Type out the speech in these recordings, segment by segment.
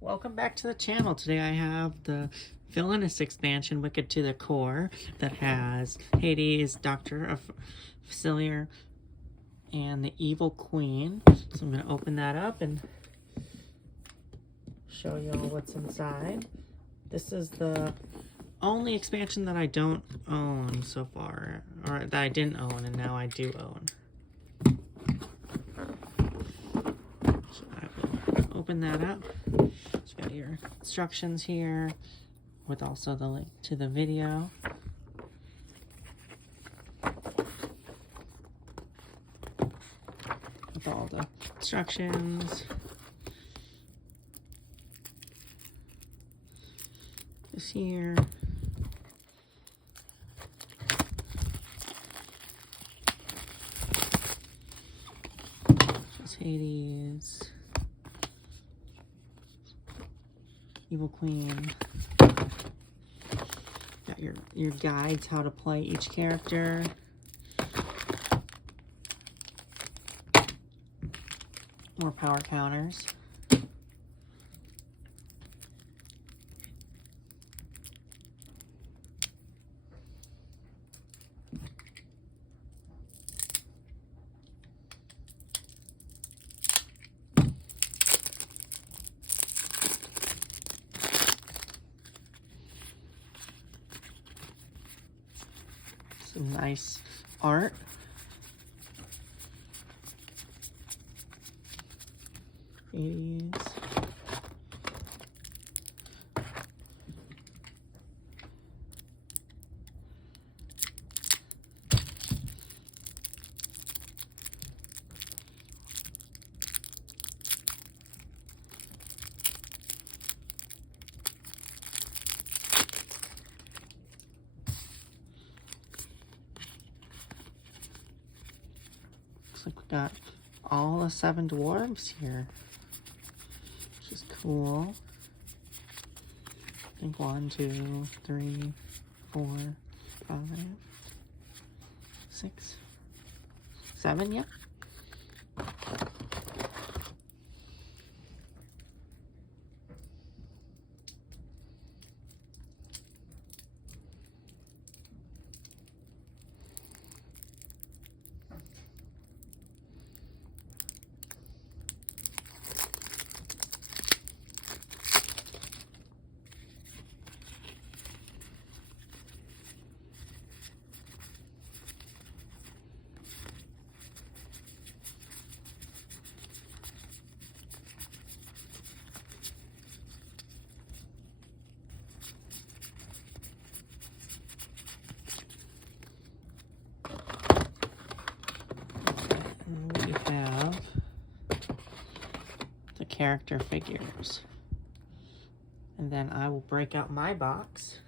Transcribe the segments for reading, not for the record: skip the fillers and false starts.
Welcome back to the channel. Today I have the Villainous expansion, Wicked to the Core, that has Hades, Doctor of Facilier, and the Evil Queen. So I'm going to open that up and show you all what's inside. This is the only expansion that I don't own so far, or that I didn't own and now I do own. So I will open that up. So you got your instructions here with also the link to the video. With all the instructions. This here. Just Hades. Evil Queen. Got your guides how to play each character. More power counters. Some nice art. Hades. Looks like we got all the 7 dwarves here, which is cool. I think 1, 2, 3, 4, 5, 6, 7, yeah. We have the character figures. And then I will break out my box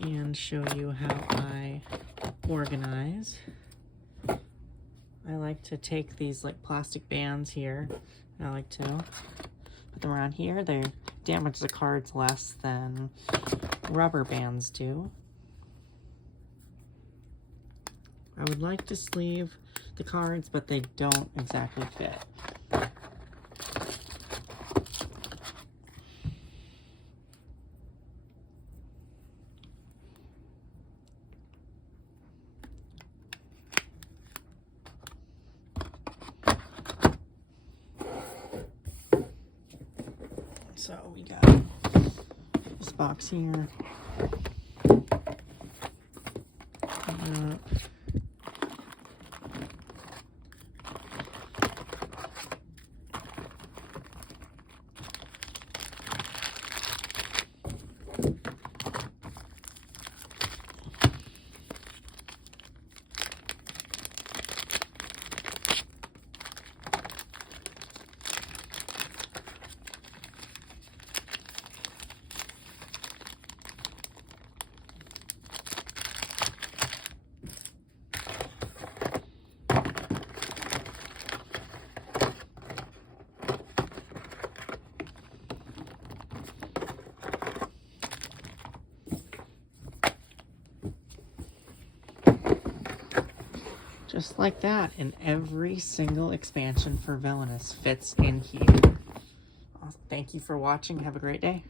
and show you how I organize. I like to take these like plastic bands here, and I like to put them around here. They damage the cards less than rubber bands do. I would like to sleeve the cards, but they don't exactly fit. So we got this box here. Just like that, and every single expansion for Villainous fits in here. Thank you for watching. Have a great day.